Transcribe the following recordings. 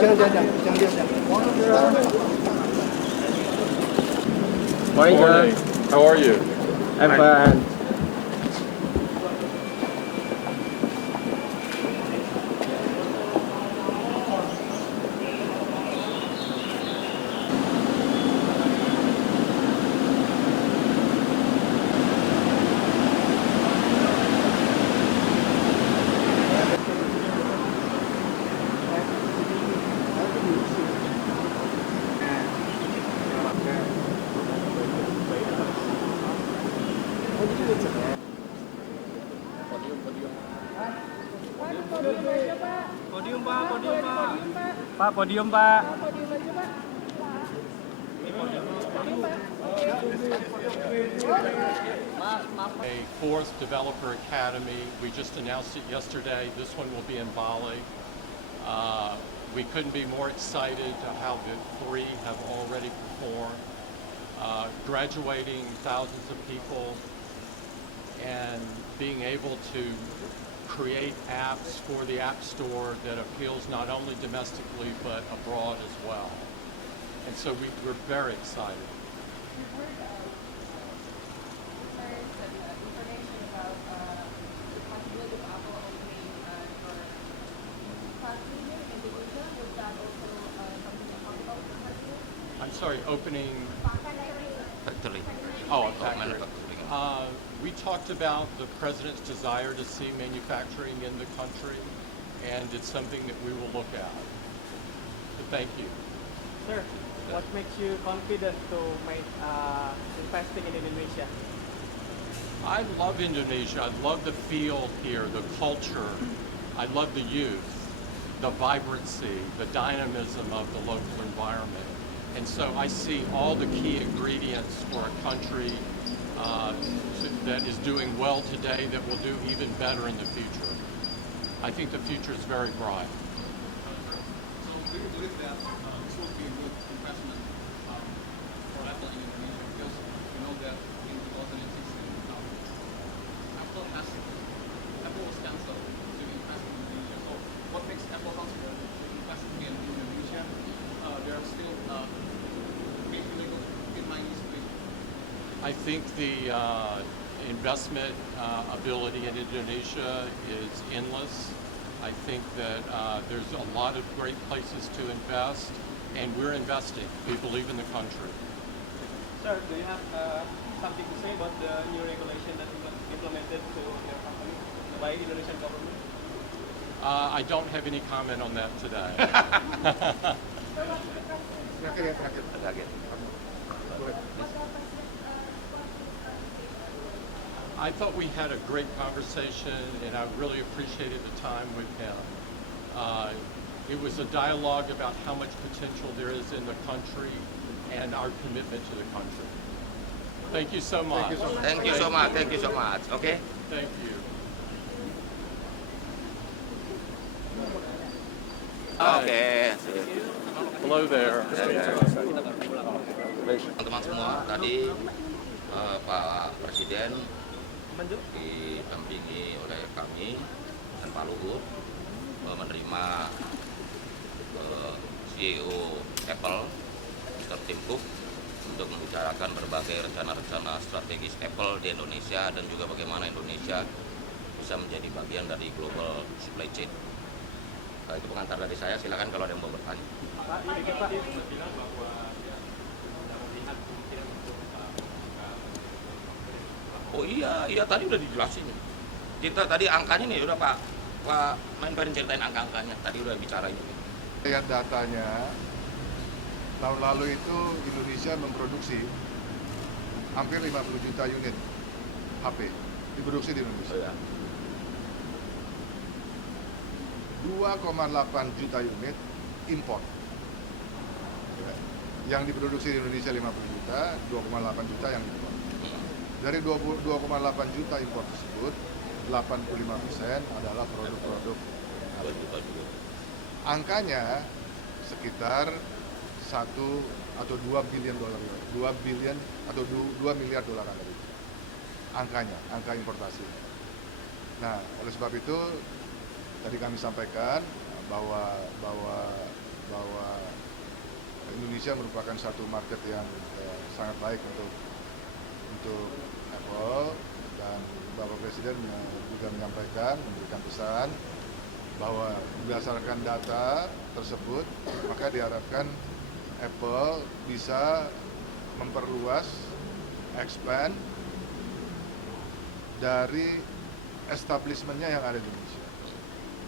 Morning, Morning. How are you? I'm fine. Podium Pak, podium Pak. Pak, podium Pak. A fourth developer academy. We just announced it yesterday. This one will be in Bali. We couldn't be more excited of how the three have already performed. Graduating thousands of people and being able to create apps for the App Store that appeals not only domestically but abroad as well. And so we're very excited. I'm sorry, opening. Factory. Oh, a factory. Manufacturing. We talked about the president's desire to see manufacturing in the country, and it's something that we will look at. So thank you. Sir, what makes you confident to make investing in Indonesia? I love Indonesia. I love the feel here, the culture. I love the youth, the vibrancy, the dynamism of the local environment. And so I see all the key ingredients for a country that is doing well today that will do even better in the future. I think the future is very bright. So do you believe that this will be a good investment for Apple in Indonesia? Because you know that in 2016, Apple was cancelled to invest in Indonesia. So what makes Apple confident to invest in Indonesia? There are still big illegal in my history. I think the investment ability in Indonesia is endless. I think that there's a lot of great places to invest, and we're investing. We believe in the country. Sir, do you have something to say about the new regulation that was implemented to your company by Indonesian government? I don't have any comment on that today. I thought we had a great conversation, and I really appreciated the time with him. It was a dialogue about how much potential there is in the country and our commitment to the country. Thank you so much. Thank you so much. Thank you so much. Okay. Thank you. Oke. Hello there. Teman-teman semua, tadi Pak Presiden didampingi oleh kami dan Pak Luhut menerima CEO Apple, Mr. Tim Cook, untuk membicarakan berbagai rencana-rencana strategis Apple di Indonesia dan juga bagaimana Indonesia bisa menjadi bagian dari global supply chain. Itu pengantar dari saya, silakan kalau ada yang mau bertanya. Oh iya tadi udah dijelasin. Kita tadi angkanya nih udah Pak Menperin ceritain angka-angkanya. Tadi udah bicara ini. Lihat datanya, tahun lalu itu Indonesia memproduksi hampir 50 juta unit HP diproduksi di Indonesia. Oh, ya. 2,8 juta unit impor. Ya. Yang diproduksi di Indonesia 50 juta, 2,8 juta yang impor. Dari 2,8 juta impor tersebut, 85% adalah produk-produk Apple. Angkanya sekitar 1 atau 2 bilion dolar, 2 bilion atau 2 miliar dolar Amerika. Angkanya, angka importasi. Nah, oleh sebab itu tadi kami sampaikan bahwa Indonesia merupakan satu market yang sangat baik untuk Apple, dan Bapak Presiden juga menyampaikan, memberikan pesan bahwa berdasarkan data tersebut maka diharapkan Apple bisa memperluas, expand dari establishment-nya yang ada di Indonesia.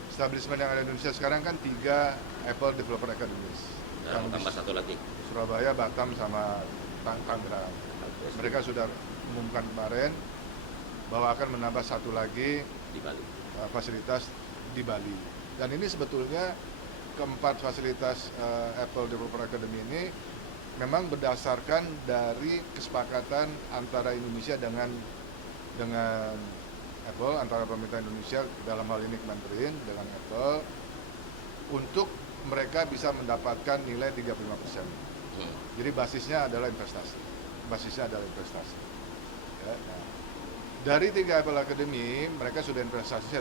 Establishment yang ada di Indonesia sekarang kan 3 Apple Developer Academies. Dan tambah satu lagi. Surabaya, Batam, sama Tangerang. Mereka sudah umumkan kemarin bahwa akan menambah satu lagi Di Bali. fasilitas di Bali. Dan ini sebetulnya keempat fasilitas Apple Developer Academy ini memang berdasarkan dari kesepakatan antara Indonesia dengan Apple, antara pemerintah Indonesia dalam hal ini Kementerian dengan Apple, untuk mereka bisa mendapatkan nilai 35%. Jadi basisnya adalah investasi. Ya, nah, dari 3 Apple Academy, mereka sudah investasi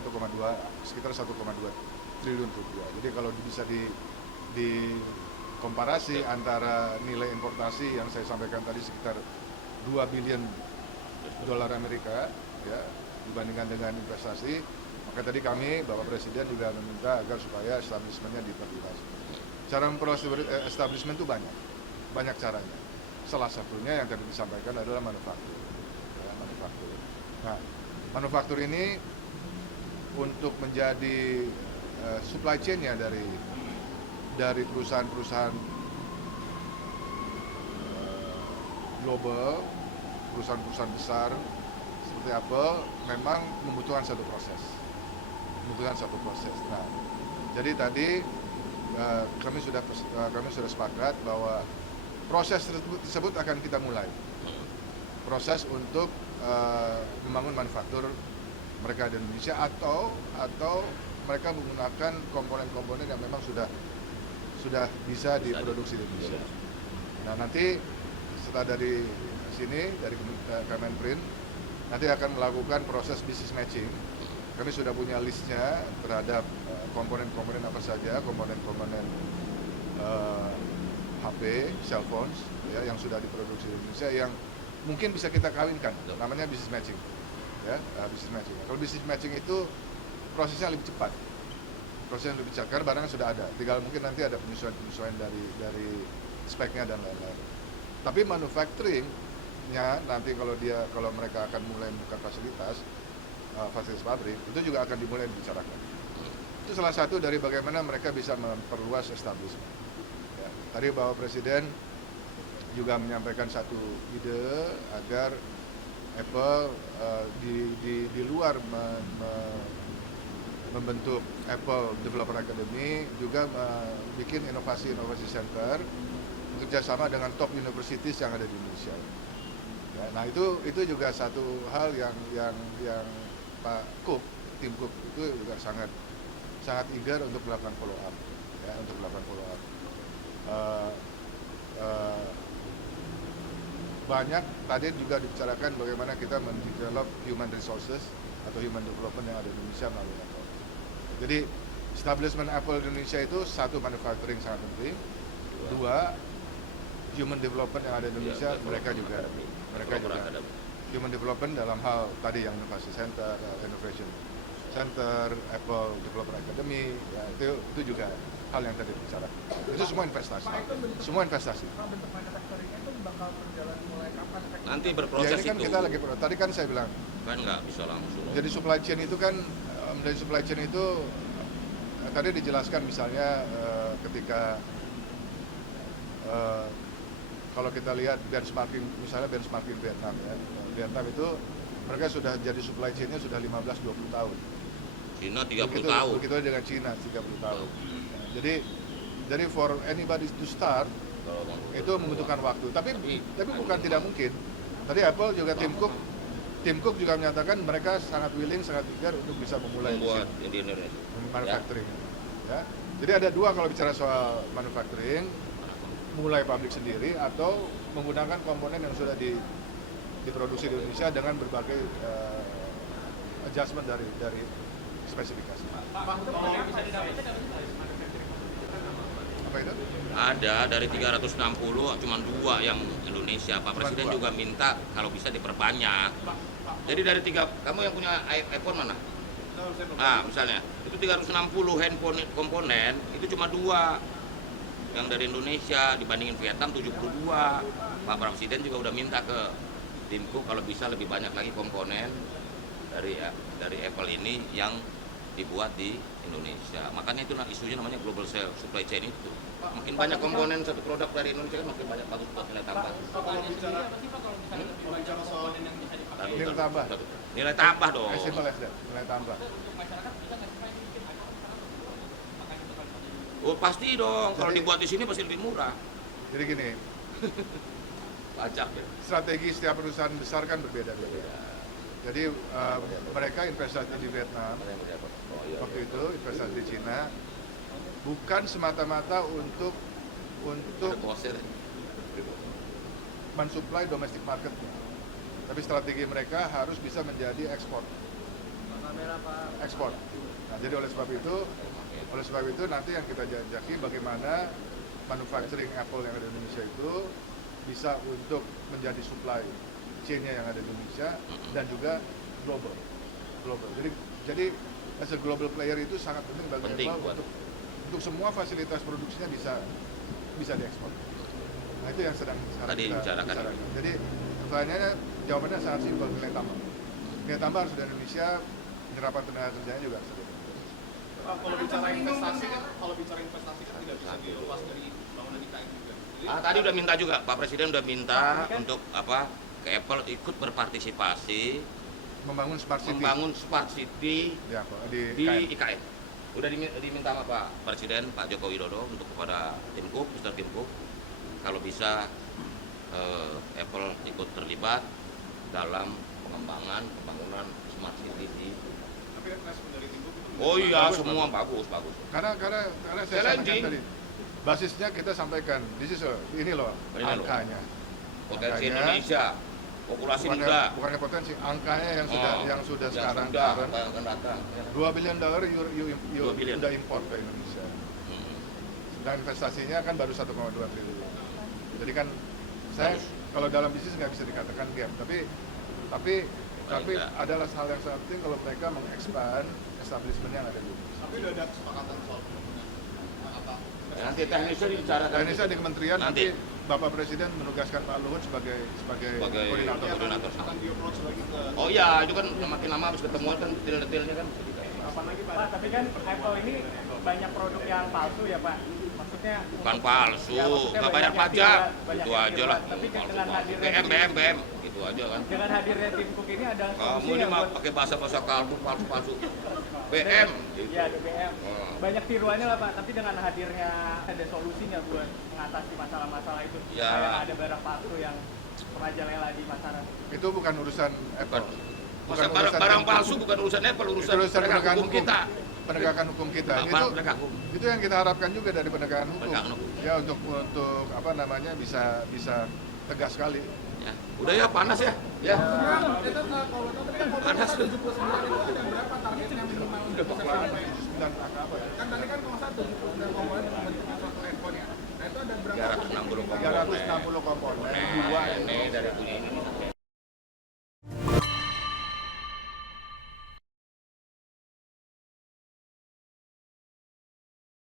sekitar 1,2 triliun rupiah. Jadi kalau bisa dikomparasi antara nilai importasi yang saya sampaikan tadi sekitar 2 billion dolar Amerika, ya, dibandingkan dengan investasi, maka tadi kami, Bapak Presiden juga meminta agar supaya establishment-nya diperluas. Cara memperluas establishment itu banyak caranya. Salah satunya yang tadi disampaikan adalah manufaktur. Ya, manufaktur. Nah, manufaktur ini untuk menjadi supply chain-nya dari perusahaan-perusahaan global, perusahaan-perusahaan besar seperti Apple, memang membutuhkan satu proses. Nah, jadi tadi kami sudah sepakat bahwa proses tersebut akan kita mulai. Proses untuk membangun manufaktur mereka di Indonesia atau mereka menggunakan komponen-komponen yang memang sudah bisa diproduksi di Indonesia. Nah, nanti setelah dari sini, dari Kemenprin, nanti akan melakukan proses business matching. Kami sudah punya listnya terhadap komponen-komponen apa saja, komponen-komponen HP, cell phones, ya, yang sudah diproduksi di Indonesia yang mungkin bisa kita kawinkan, namanya business matching. Ya, business matching. Kalau business matching itu prosesnya lebih cepat. Karena barangnya sudah ada. Tinggal mungkin nanti ada penyesuaian dari speknya dan lain-lain. Tapi manufacturing-nya nanti kalau mereka akan mulai membuka fasilitas pabrik, itu juga akan dimulai dibicarakan. Itu salah satu dari bagaimana mereka bisa memperluas establishment. Ya, tadi Bapak Presiden juga menyampaikan satu ide agar Apple di luar membentuk Apple Developer Academy juga bikin inovasi Center bekerjasama dengan top universities yang ada di Indonesia. Ya, nah itu juga satu hal yang Pak Cook, tim Cook itu juga sangat eager untuk melakukan follow up, ya, banyak tadi juga dibicarakan bagaimana kita mendevelop human resources atau human development yang ada di Indonesia melalui Apple. Jadi establishment Apple di Indonesia itu satu, manufacturing sangat penting, dua, human development yang ada di Indonesia, mereka juga human development dalam hal tadi yang innovation center, Apple Developer Academy, ya, itu juga hal yang tadi dibicarakan. Itu semua investasi. Bentuk manufacturing-nya itu bakal berjalan mulai kapan? Nanti Ya berproses ini kan itu. kita lagi tadi kan saya bilang. Kan nggak bisa langsung. Jadi supply chain itu kan dari supply chain itu tadi dijelaskan misalnya ketika kalau kita lihat benchmarking Vietnam, ya. Vietnam itu mereka sudah jadi supply chain-nya sudah 15-20 tahun. Cina 30 tahun. Begitu dengan Cina 30 tahun. Jadi for anybody to start itu membutuhkan waktu. Tapi bukan tidak mungkin. Tadi Apple juga Tim Cook juga menyatakan mereka sangat willing, sangat eager untuk bisa memulai manufacturing. Ya. Jadi ada dua kalau bicara soal manufacturing, mulai pabrik sendiri atau menggunakan komponen yang sudah diproduksi di Indonesia dengan berbagai adjustment dari spesifikasi. Pak, untuk bisa didapatkan manufacturing Apa itu? Ada dari 360 cuma 2 yang Indonesia. Pak Presiden dua. juga minta kalau bisa diperbanyak. Jadi dari 3, kamu yang punya iPhone mana? Nah, misalnya itu 360 handphone komponen itu cuma 2 yang dari Indonesia, dibandingin Vietnam 72. Pak Presiden juga udah minta ke Tim Cook kalau bisa lebih banyak lagi komponen dari Apple ini yang dibuat di Indonesia. Makanya itu isunya namanya global supply chain itu. Makin banyak komponen satu produk dari Indonesia makin banyak bagus buat nilai tambah. Kalau bicara apa sih Pak kalau bicara soal yang bisa dipakai Nilai tambah. Nilai tambah dong. As simple as that, nilai tambah. untuk masyarakat bisa nggak sih Pak ini mungkin ada makan itu kan Oh pasti dong. Kalau Jadi- dibuat di sini pasti lebih murah. Jadi gini, Pajak ya. strategi setiap perusahaan besar kan berbeda-beda. Jadi mereka investasi di Vietnam, Oh, iya. waktu itu investasi di Cina, bukan semata-mata untuk Ada kosir. mensuplai domestic marketnya, tapi strategi mereka harus bisa menjadi ekspor. Ekspor. Nah, jadi oleh sebab itu nanti yang kita jajaki bagaimana manufacturing Apple yang ada di Indonesia itu bisa untuk menjadi supply chain-nya yang ada di Indonesia dan juga global. Jadi as a global player itu sangat penting bagi Penting Apple buat- untuk semua fasilitas produksinya bisa diekspor. Nah itu yang sedang sekarang Tadi kita bicarakan. bicarakan. Jadi pertanyaannya jawabannya sangat simpel, nilai tambah. Nilai tambah harus dari Indonesia, penyerapan tenaga kerjanya juga harus dari Indonesia. kalau bicara investasi kan tidak bisa dilepas dari bangunan IKN juga. Jadi, Tadi udah minta juga, Pak Presiden udah minta untuk ke Apple ikut berpartisipasi Membangun smart city membangun smart city ya, Pak, di di KM. IKN. Udah diminta sama Pak Presiden, Pak Joko Widodo untuk kepada Tim Cook, Mr. Tim Cook, kalau bisa Apple ikut terlibat dalam pembangunan smart city di. tapi respon dari tim itu Oh iya, Bagus, semua bagus. Karena saya sampaikan Challenging. tadi, basisnya kita sampaikan, ini loh Ini loh. angkanya. Potensi Angkanya, Indonesia, populasi muda. bukannya potensi, angkanya yang sudah sekarang sudah current, akan datang. $2 billion you 2 billion. udah import ke Indonesia. Hmm. Dan investasinya kan baru 1,2 triliun. Jadi kan saya Bagus. kalau dalam bisnis nggak bisa dikatakan gap, tapi Enggak. adalah hal yang sangat penting kalau mereka mengekspand establishment yang ada di Indonesia. tapi udah ada kesepakatan soal pembangunan apa Nanti teknisnya dibicarakan. Indonesia di kementerian Nanti. nanti Bapak Presiden menugaskan Pak Luhut sebagai koordinator. koordinator. akan di approach lagi ke Oh iya, itu kan makin lama habis ketemuan kan detail-detailnya kan bisa dikasih. Pak, tapi kan Apple ini banyak produk yang palsu ya Pak. Maksudnya Bukan palsu, Ya, maksudnya nggak bayar banyak yang pajak, banyak itu yang aja lah. tapi kan Palsu, dengan palsu. hadirnya BM, gitu aja kan. dengan hadirnya Tim Cook ini ada Kamu solusi ini nggak mah buat pakai bahasa kalbu palsu. BM, gitu. ya BBM. Oh. Banyak tiruannya lah Pak, tapi dengan hadirnya ada solusinya buat mengatasi masalah-masalah itu. Ya. Kayak ada barang palsu yang merajalela di pasaran. Itu bukan urusan Apple. Masa urusan barang Tim palsu Cook. bukan urusan Apple, Itu urusan penegakan hukum kita. Penegakan hukum kita. Apa? Penegakan hukum. Itu yang kita harapkan juga dari penegakan hukum. Penegakan hukum. Ya untuk apa namanya bisa tegas sekali. Ya. Udah ya panas ya. Ya. Panas tuh. Udah bakalan 79 angka apa ya? kan tadi kan kalau satu komponen membentuk suatu handphone ya nah itu ada berapa 360 komponen. 360 komponen